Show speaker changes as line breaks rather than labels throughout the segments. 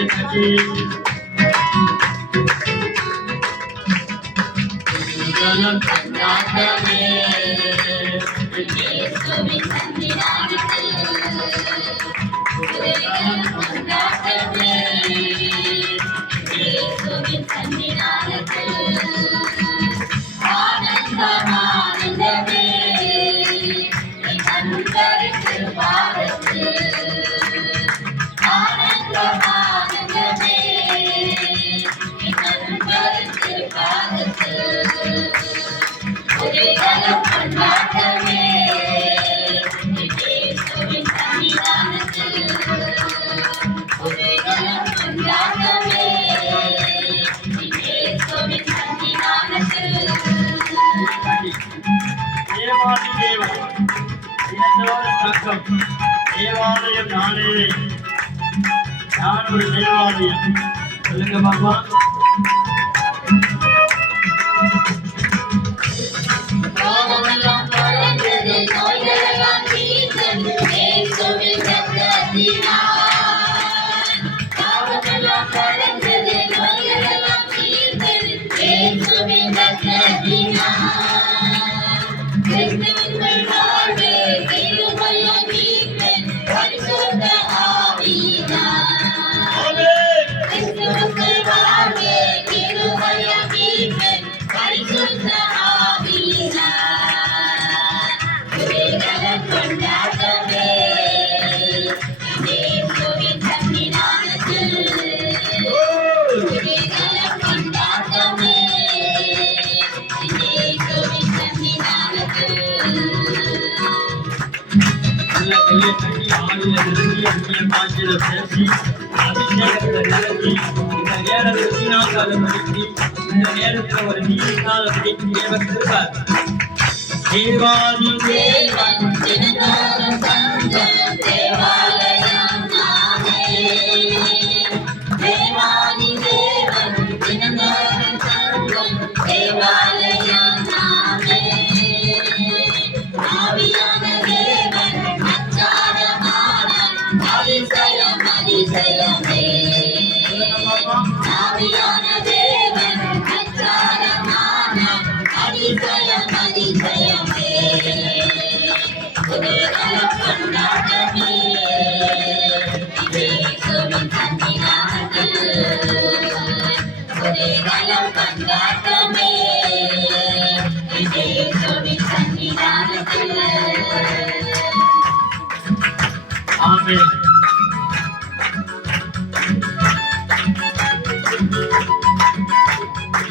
I'm not gonna be
பக்கம் தேவாலயம் நாளே நான் ஒரு தேவாலயம் சொல்லுங்க பாப்பா I'm gonna Jaya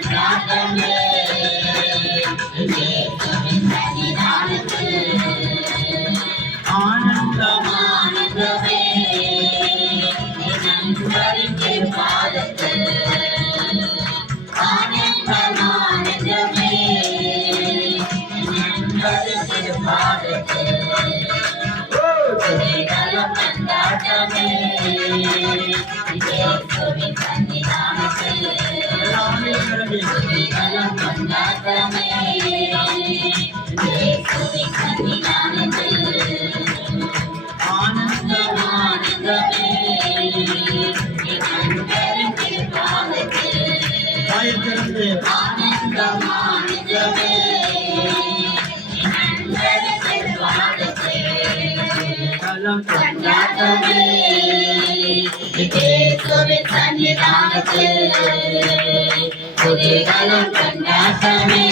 Thank you. செல்லம் தந்தாகவே இயேசுவின் சன்னிதானத்தில் புகழ்களும் கொண்டாட்டமே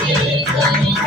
இயேசுவின்